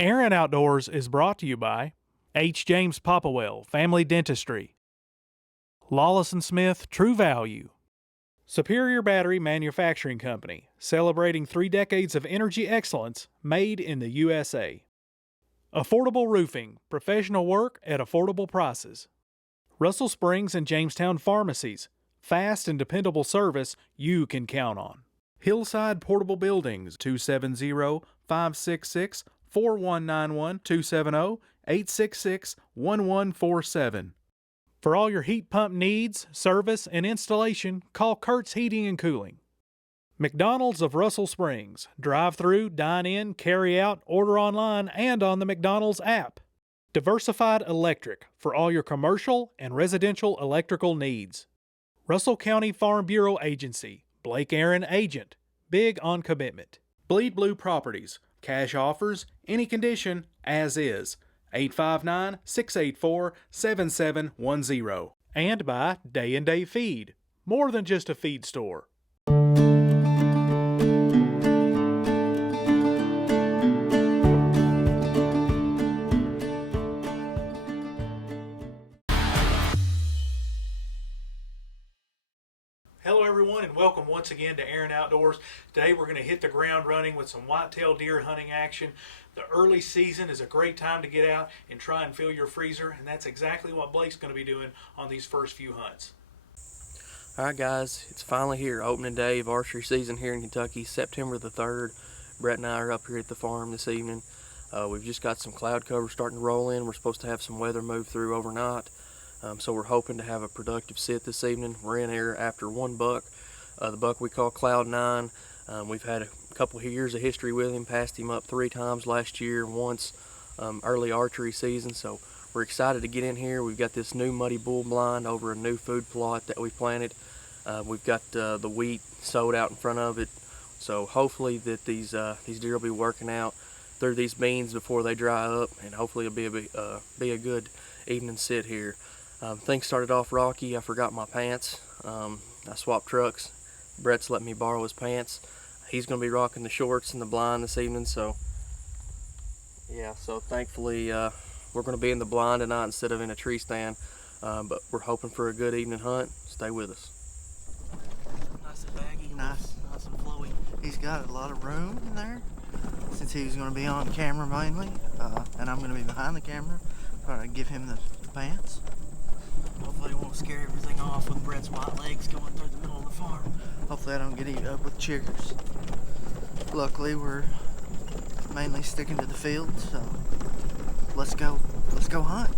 Aaron Outdoors is brought to you by H. James Popplewell Family Dentistry, Lawless & Smith True Value, Superior Battery Manufacturing Company, celebrating 3 decades of energy excellence made in the USA. Affordable Roofing, professional work at affordable prices. Russell Springs and Jamestown Pharmacies, fast and dependable service you can count on. Hillside Portable Buildings, 270-566-4191, 270-866-1147. For all your heat pump needs, service, and installation, call Kurt's Heating and Cooling. McDonald's of Russell Springs. Drive-through, dine-in, carry-out, order online, and on the McDonald's app. Diversified Electric for all your commercial and residential electrical needs. Russell County Farm Bureau Agency. Blake Aaron Agent. Big on commitment. Bleed Blue Properties. Cash offers, any condition, as is. 859-684-7710. And by Day and Day Feed. More than just a feed store. Hello everyone and welcome once again to Aaron Outdoors. Today we're going to hit the ground running with some whitetail deer hunting action. The early season is a great time to get out and try and fill your freezer, and that's exactly what Blake's going to be doing on these first few hunts. Alright guys, it's finally here, opening day of archery season here in Kentucky, September the 3rd. Brett and I are up here at the farm this evening. We've just got some cloud cover starting to roll in. We're supposed to have some weather move through overnight. So we're hoping to have a productive sit this evening. We're in here after one buck, the buck we call Cloud 9. We've had a couple of years of history with him, passed him up 3 times last year, once early archery season. So we're excited to get in here. We've got this new muddy bull blind over a new food plot that we planted. We've got the wheat sowed out in front of it. So hopefully that these deer will be working out through these beans before they dry up, and hopefully it'll be a good evening sit here. Things started off rocky. I forgot my pants. I swapped trucks. Brett's let me borrow his pants. He's going to be rocking the shorts and the blind this evening. So yeah, so thankfully we're going to be in the blind tonight instead of in a tree stand. But we're hoping for a good evening hunt. Stay with us. Nice and baggy, nice and flowy. He's got a lot of room in there since he was going to be on camera mainly, and I'm going to be behind the camera. Try to give him the pants. Hopefully it won't scare everything off with Brett's white legs going through the middle of the farm. Hopefully I don't get eaten up with chiggers. Luckily we're mainly sticking to the field, so let's go hunt.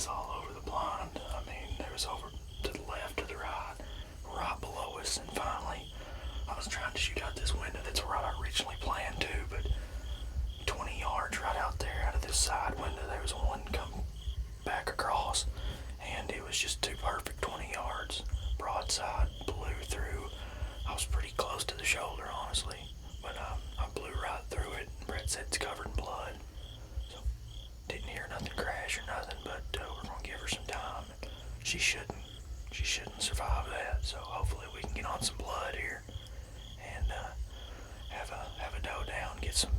us all over the blind. I mean, there was over to the left, to the right below us, and finally, I was trying to shoot out this window that's where I originally planned to, but 20 yards right out there out of this side window, there was one come back across, and it was just too perfect. 20 yards, broadside, blew through. I was pretty close to the shoulder, honestly, but I blew right through it. Brett said it's covered in blood, so didn't hear nothing crash or nothing, but we're gonna give her some time. She shouldn't survive that, so hopefully we can get on some blood here and have a doe down, get some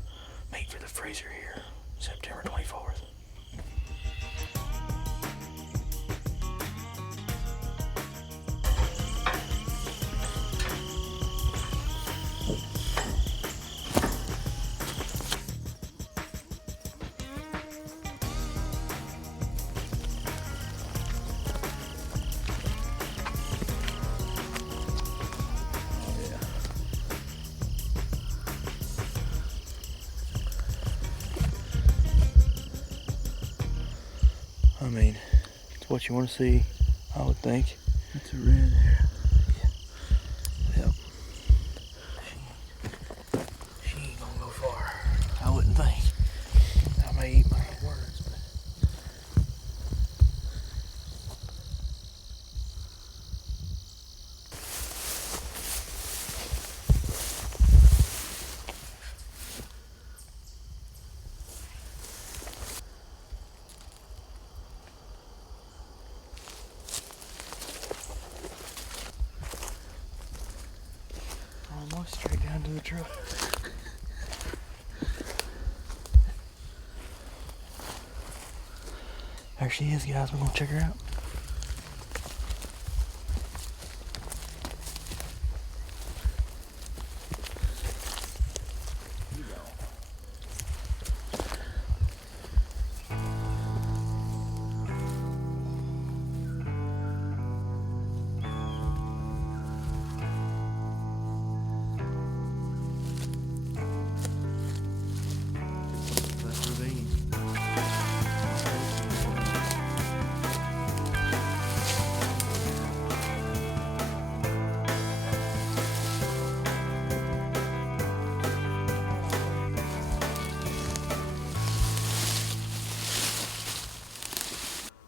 meat for the freezer here, September 24th. I mean, it's what you want to see, I would think. It's a red hair. Yep. She ain't gonna go far. I wouldn't think. I may eat my words, but Almost straight down to the truck. there she is, guys. We're gonna check her out. That's ravine.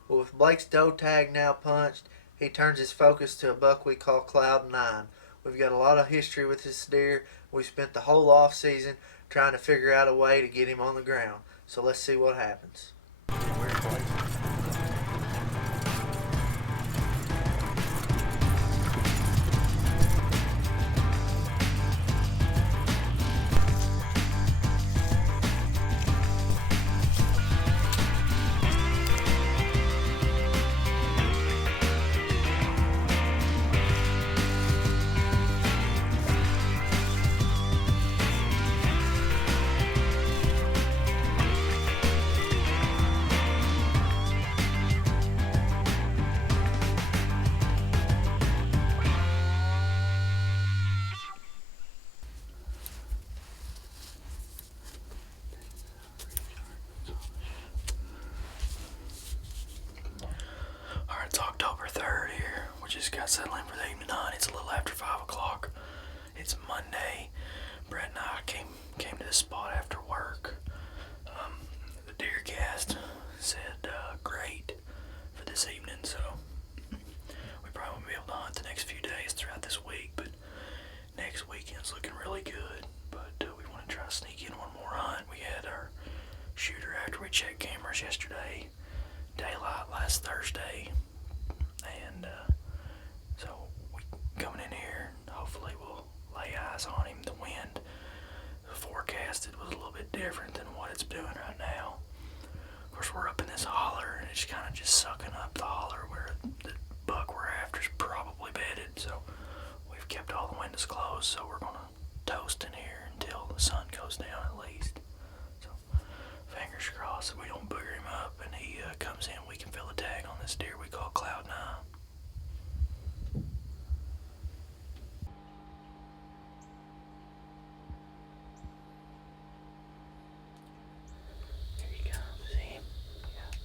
Well, with Blake's doe tag now punched, he turns his focus to a buck we call Cloud 9. We've got a lot of history with this deer. We spent the whole off season trying to figure out a way to get him on the ground. So let's see what happens. Where's Blake? Alright, it's October 3rd here. We just got settled in for the evening hunt. It's a little after 5 o'clock. It's Monday. Brett and I came to this spot after work. The deer cast said great for this evening, so we probably won't be able to hunt the next few days throughout this week, but next weekend's looking really good. But we want to try to sneak in one more hunt. We had our shooter after we checked cameras yesterday, daylight last Thursday, and so we coming in here, hopefully we'll lay eyes on him. The wind forecasted was a little bit different than what it's doing right now. Of course, we're up in this holler, and it's kind of just sucking up the holler where the buck we're after is probably bedded, so we've kept all the windows closed, so we're gonna toast in here until the sun goes down at least. So fingers crossed that we don't booger him up and he comes in, we can fill a tag on this deer we call Cloud 9. Here he comes, see him? Yeah.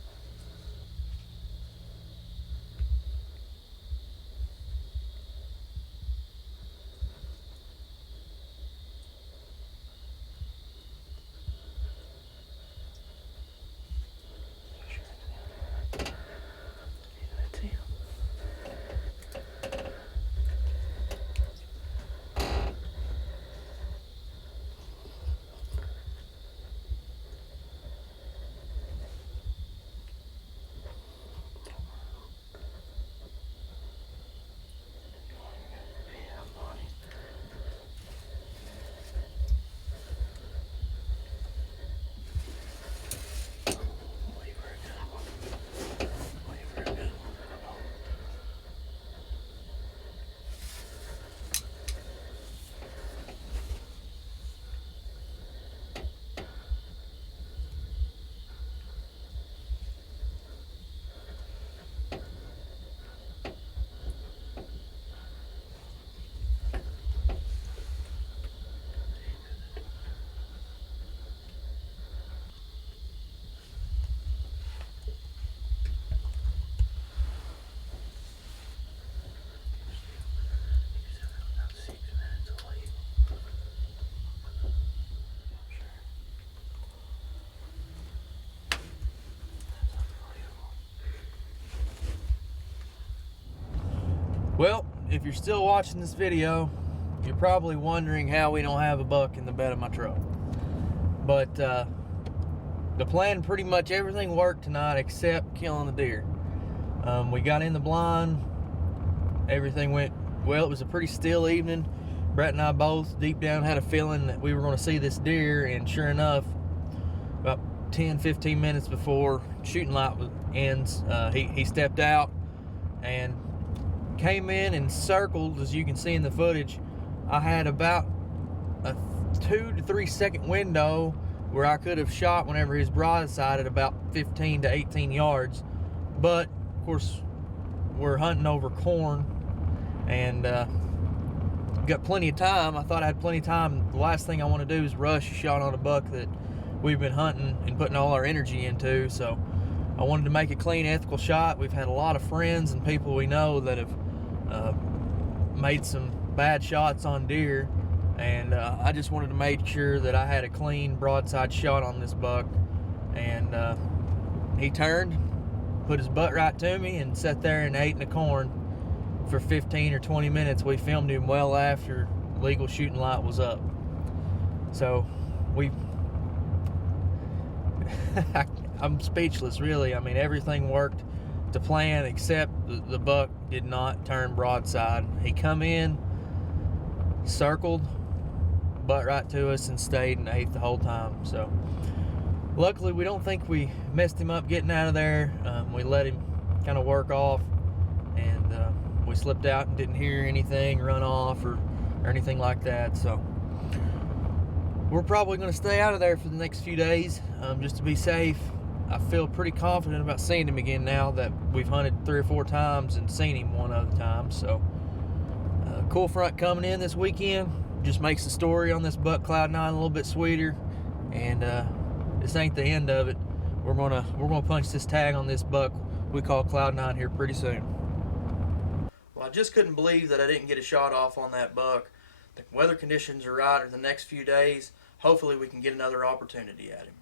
Well, if you're still watching this video, you're probably wondering how we don't have a buck in the bed of my truck. But the plan, pretty much everything worked tonight except killing the deer. We got in the blind, everything went well. It was a pretty still evening. Brett and I both deep down had a feeling that we were going to see this deer, and sure enough, about 10-15 minutes before shooting light ends, he stepped out and came in and circled. As you can see in the footage, I had about a 2 to 3 second window where I could have shot whenever he's broadside at about 15 to 18 yards. But of course, we're hunting over corn and got plenty of time. I thought I had plenty of time. The last thing I want to do is rush a shot on a buck that we've been hunting and putting all our energy into. So I wanted to make a clean, ethical shot. We've had a lot of friends and people we know that have made some bad shots on deer, and I just wanted to make sure that I had a clean broadside shot on this buck. And he turned, put his butt right to me, and sat there and ate in the corn for 15 or 20 minutes. We filmed him well after legal shooting light was up. So I'm speechless, really. I mean, everything worked to plan except the buck did not turn broadside. He come in, circled, butt right to us, and stayed and ate the whole time. So luckily, we don't think we messed him up getting out of there. We let him kind of work off, and we slipped out and didn't hear anything run off or anything like that. So we're probably going to stay out of there for the next few days, just to be safe. I feel pretty confident about seeing him again now that we've hunted 3 or 4 times and seen him one other time. So cool front coming in this weekend just makes the story on this buck Cloud 9 a little bit sweeter. And this ain't the end of it. We're gonna punch this tag on this buck we call Cloud 9 here pretty soon. Well, I just couldn't believe that I didn't get a shot off on that buck. The weather conditions are right in the next few days. Hopefully we can get another opportunity at him.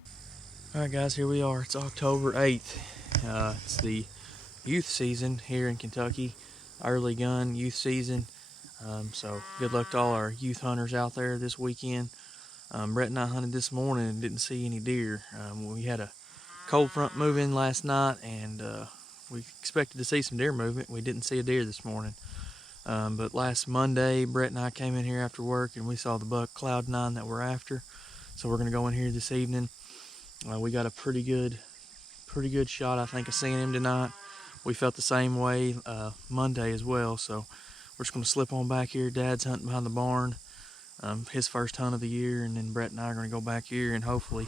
Alright guys, here we are. It's October 8th. It's the youth season here in Kentucky. Early gun youth season. So good luck to all our youth hunters out there this weekend. Brett and I hunted this morning and didn't see any deer. We had a cold front move in last night, and we expected to see some deer movement. We didn't see a deer this morning. But last Monday, Brett and I came in here after work and we saw the buck Cloud 9 that we're after. So we're gonna go in here this evening. We got a pretty good shot, I think, of seeing him tonight. We felt the same way Monday as well. So we're just gonna slip on back here. Dad's hunting behind the barn, his first hunt of the year, and then Brett and I are gonna go back here and hopefully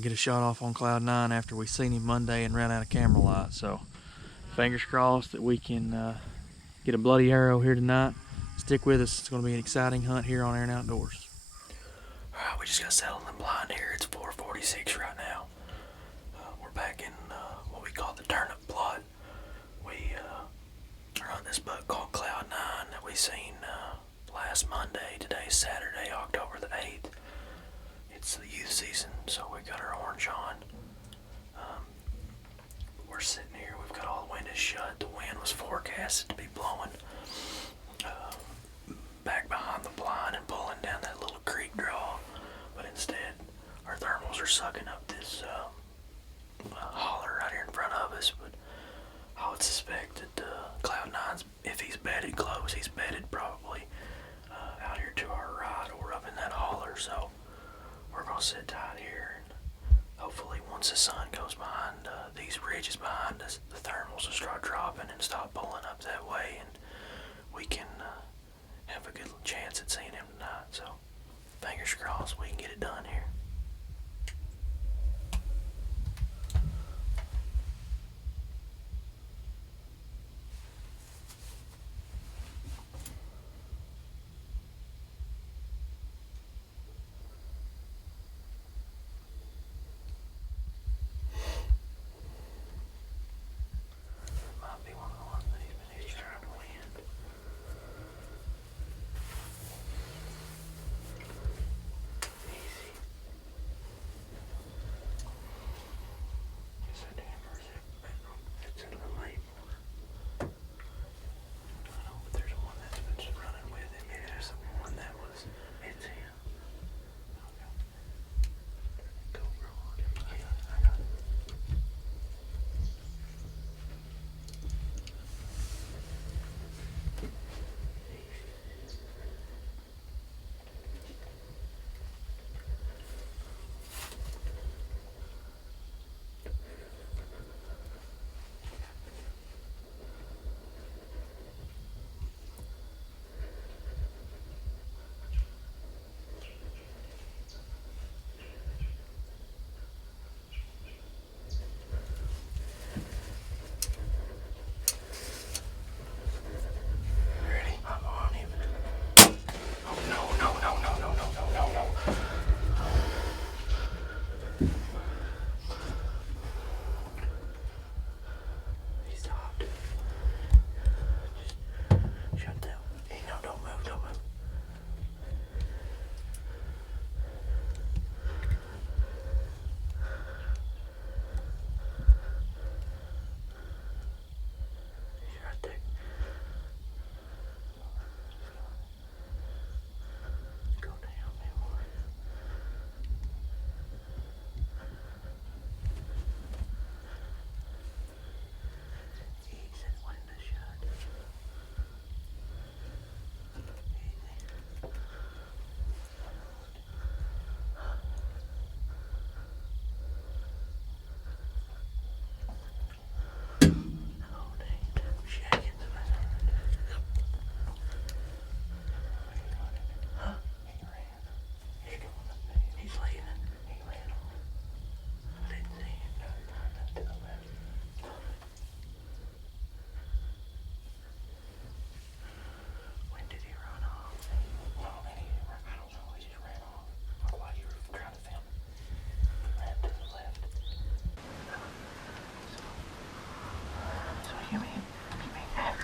get a shot off on Cloud 9 after we seen him Monday and ran out of camera light. So fingers crossed that we can get a bloody arrow here tonight. Stick with us. It's going to be an exciting hunt here on Aaron Outdoors. Alright, we just got settled in blind here. It's 4:46 right now. We're back in what we call the turnip plot. We are on this buck called Cloud 9 that we seen last Monday. Today's Saturday, October the 8th. It's the youth season, so we got our orange on. We're sitting here, we've got all the windows shut. The wind was forecasted to be blowing back behind the blind and pulling down that little creek draw, but instead our thermals are sucking up this holler right here in front of us. But I would suspect that Cloud 9's, if he's bedded close, he's bedded probably out here to our right or up in that holler. So we're gonna sit tight here, and hopefully once the sun goes behind these ridges behind us, the thermals will start dropping and stop pulling up that way, and we can have a good chance at seeing him tonight. So fingers crossed we can get it done here.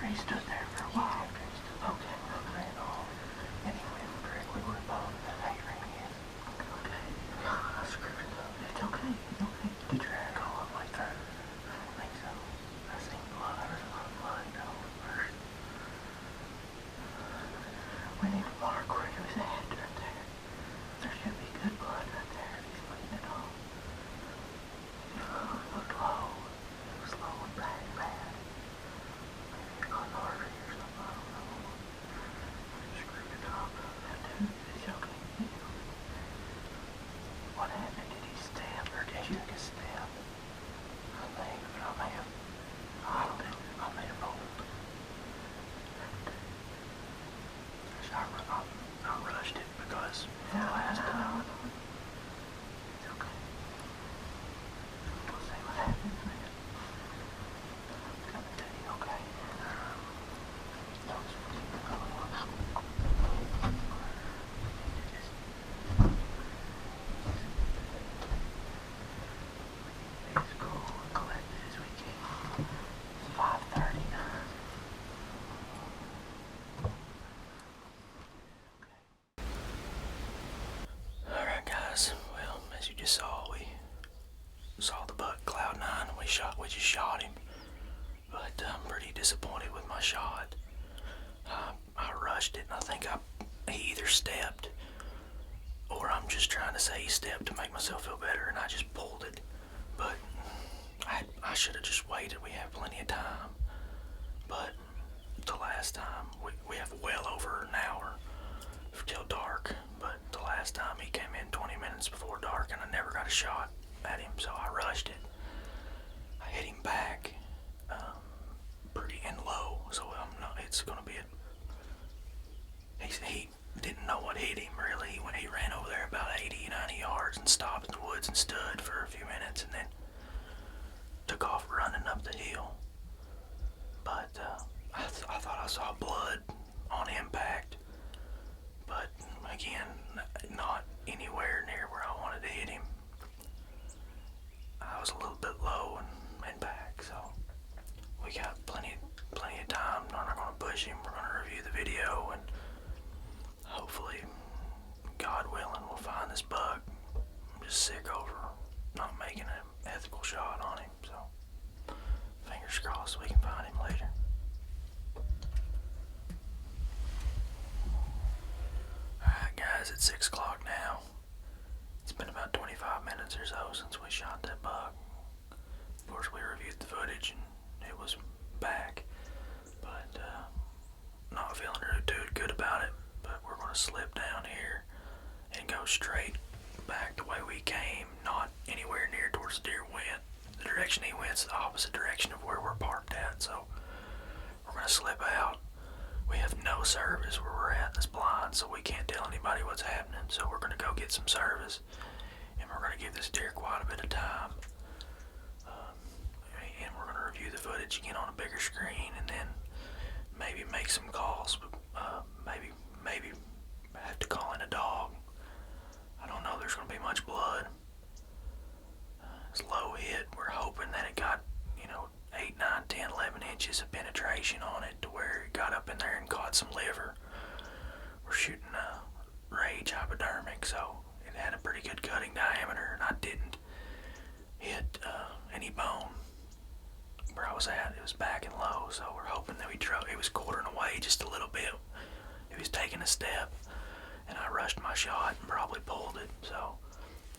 he stood there for a while. Okay, ran off. And he went directly where Bob and he ran in. Okay. I screwed it up. It's okay. It's okay. Did your hair go all the way through? I don't think so. I seen blood. There was a lot of blood though first. We need to mark where he was at right there. There should be good blood right there if he's bleeding at all. It looked low. It was low and bad. Maybe it got an artery or something, I don't know. Screwed it up. Dude, it's okay. It's okay. What happened? Did he stab or did you take a stab? I think, but I may have rolled. I rushed it because the last time. It's okay. We'll see what happens, man. I'm coming to you, okay? It's cool and collected as we can. It's 5:30 now. Alright guys, well, as you just saw, we saw the buck Cloud9. We just shot him, but I'm pretty disappointed with my shot. I rushed it, and I think he either stepped, or I'm just trying to say he stepped to make myself feel better, and I just pulled it. But I should have just waited. We have plenty of time. But the last time, we have well over an hour till dark, but the last time he came in 20 minutes before dark, and I never got a shot at him, so I rushed it. I hit him back pretty and low, so it's gonna be he didn't know what hit him really when he ran over there about 80-90 yards and stopped in the woods and stood for a few minutes and then took off running up the hill. But I thought I saw blood on impact, but again, not anywhere near where I wanted to hit him. I was a little bit low and back, so we got plenty of time. We're not going to push him. We're going to review the video, and hopefully, God willing, we'll find this buck. I'm just sick over not making an ethical shot on him, so fingers crossed we can find him later. Alright guys, it's 6 o'clock now. It's been about 25 minutes or so since we shot that buck. Of course, we reviewed the footage and it was back, but not feeling too good about it. But we're going to slip down here and go straight back the way we came, not anywhere near towards the deer went. The direction he went is the opposite direction of where we're parked at, so we're going to slip out. We have no service where we're at in this blind, so we can't tell anybody what's happening, so we're going to go get some service, and we're going to give this deer quite a bit of time. And we're going to review the footage again on a bigger screen, and then maybe make some calls. Maybe have to call in a dog. I don't know. There's going to be much blood. It's low hit. We're hoping that it got 8, 9, 10, 11 inches of penetration on it to where it got up in there and caught some liver. We're shooting rage hypodermic, so it had a pretty good cutting diameter, and I didn't hit any bone where I was at. It was back and low, so we're hoping that it was quartering away just a little bit. He was taking a step, and I rushed my shot and probably pulled it, so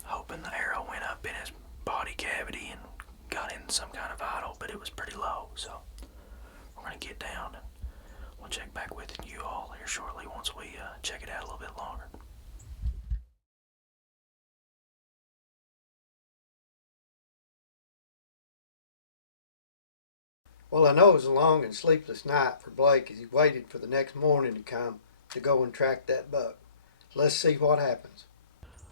hoping the arrow went up in his body cavity and got in some kind of vital, but it was pretty low, so we're going to get down and we'll check back with you all here shortly once we check it out a little bit longer. Well, I know it was a long and sleepless night for Blake as he waited for the next morning to come to go and track that buck. Let's see what happens.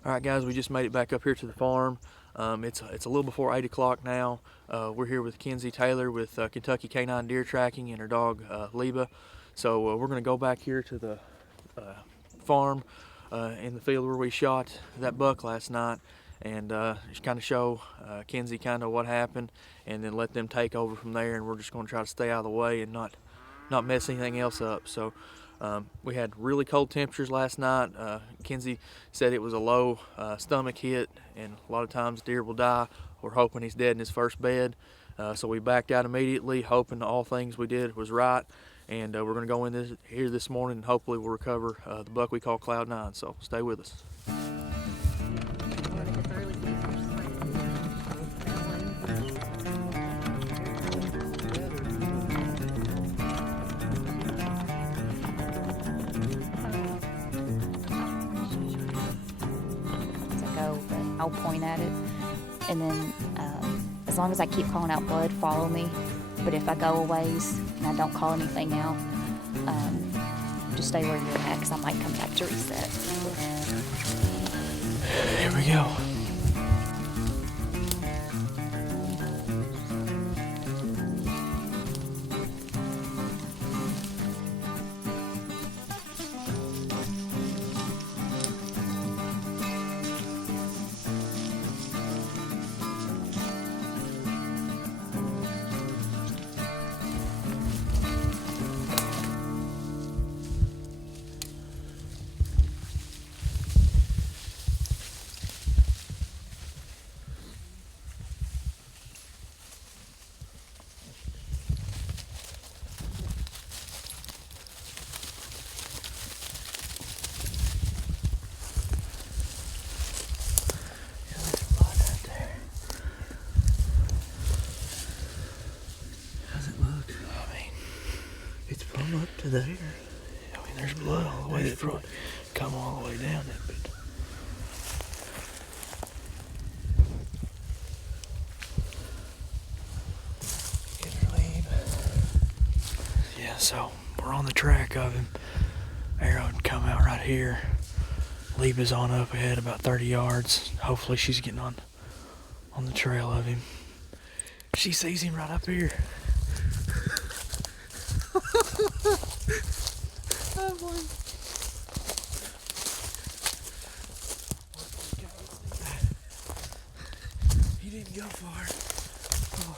Alright guys, we just made it back up here to the farm. It's a little before 8 o'clock now. We're here with Kenzie Taylor with Kentucky Canine Deer Tracking and her dog Liba. So we're going to go back here to the farm in the field where we shot that buck last night and just kind of show Kenzie kind of what happened, and then let them take over from there. And we're just going to try to stay out of the way and not not mess anything else up. So we had really cold temperatures last night. Kenzie said it was a low stomach hit, and a lot of times deer will die. We're hoping he's dead in his first bed. So we backed out immediately, hoping all things we did was right. And we're going to go in here this morning, and hopefully we'll recover the buck we call Cloud 9. So stay with us. I'll point at it, and then as long as I keep calling out blood, follow me. But if I go a ways and I don't call anything out, just stay where you're at, because I might come back to reset. Here we go. Up to there. I mean, there's blood all the way through it. Come all the way down it, but get her lead. Yeah, so we're on the track of him. Arrow would come out right here. Leba's on up ahead about 30 yards. Hopefully she's getting on the trail of him. She sees him right up here. Oh boy. He didn't go far. Oh.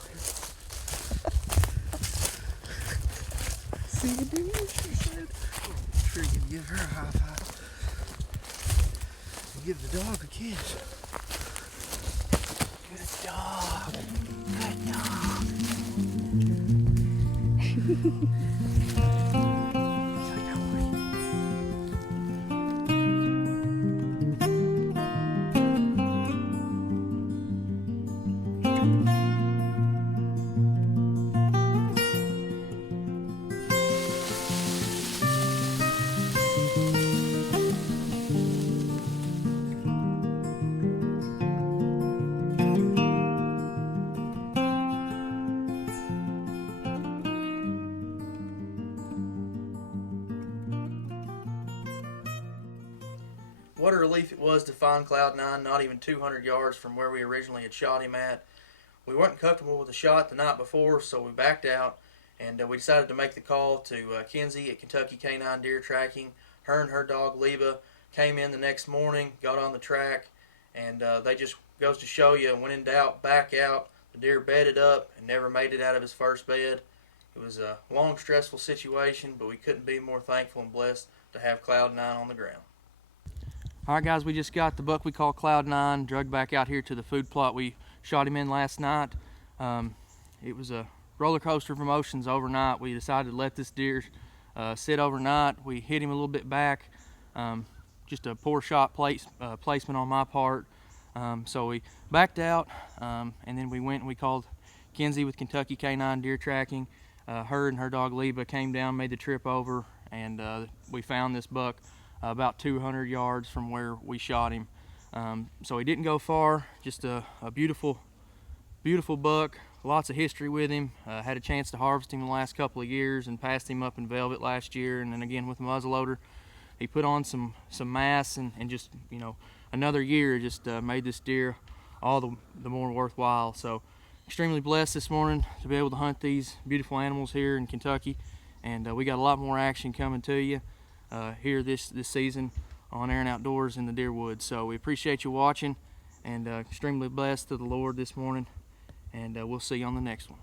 See you, dude, she said. I'm sure you can give her a high five. And give the dog a kiss. Good dog. Good dog. What a relief it was to find Cloud 9 not even 200 yards from where we originally had shot him at. We weren't comfortable with the shot the night before, so we backed out, and we decided to make the call to Kenzie at Kentucky Canine Deer Tracking. Her and her dog Leba came in the next morning, got on the track, and they just goes to show you, when in doubt, back out. The deer bedded up and never made it out of his first bed. It was a long, stressful situation, but we couldn't be more thankful and blessed to have Cloud 9 on the ground. Alright guys, we just got the buck we call Cloud 9 drugged back out here to the food plot we shot him in last night. It was a roller coaster of emotions overnight. We decided to let this deer sit overnight. We hit him a little bit back. Just a poor shot placement on my part. So we backed out, and then we went and we called Kenzie with Kentucky Canine Deer Tracking. Her and her dog Leba came down, made the trip over, and we found this buck about 200 yards from where we shot him. So he didn't go far, just a beautiful, beautiful buck. Lots of history with him. Had a chance to harvest him the last couple of years and passed him up in velvet last year, and then again with muzzleloader. He put on some mass, and just, you know, another year just made this deer all the more worthwhile. So extremely blessed this morning to be able to hunt these beautiful animals here in Kentucky, and we got a lot more action coming to you here this season on Air and Outdoors in the deer woods. So we appreciate you watching, and extremely blessed to the Lord this morning, and we'll see you on the next one.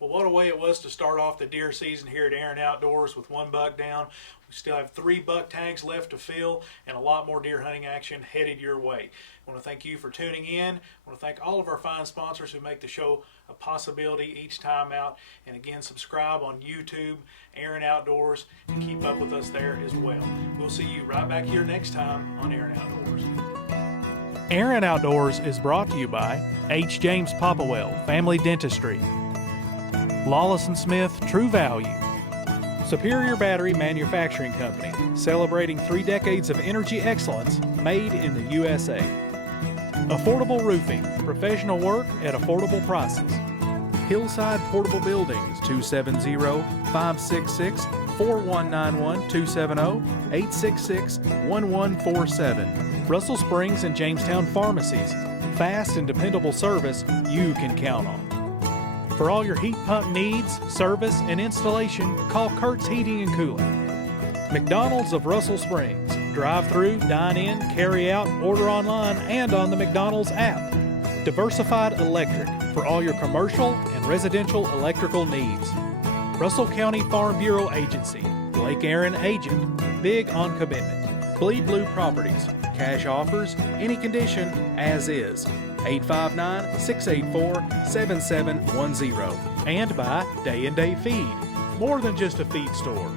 Well, what a way it was to start off the deer season here at Aaron Outdoors with 1 buck down. We still have 3 buck tags left to fill and a lot more deer hunting action headed your way. I want to thank you for tuning in. I want to thank all of our fine sponsors who make the show a possibility each time out. And again, subscribe on YouTube, Aaron Outdoors, and keep up with us there as well. We'll see you right back here next time on Aaron Outdoors. Aaron Outdoors is brought to you by H. James Popplewell Family Dentistry, Lawless & Smith True Value, Superior Battery Manufacturing Company, celebrating 3 decades of energy excellence made in the USA. Affordable Roofing, professional work at affordable prices. Hillside Portable Buildings, 270-566-4191, 270-866-1147. Russell Springs and Jamestown Pharmacies, fast and dependable service you can count on. For all your heat pump needs, service, and installation, call Kurt's Heating and Cooling. McDonald's of Russell Springs. Drive-through, dine-in, carry-out, order online, and on the McDonald's app. Diversified Electric for all your commercial and residential electrical needs. Russell County Farm Bureau Agency. Lake Aaron Agent. Big on commitment. Bleed Blue Properties. Cash offers, any condition, as is. 859-684-7710. And by Day and Day Feed. More than just a feed store.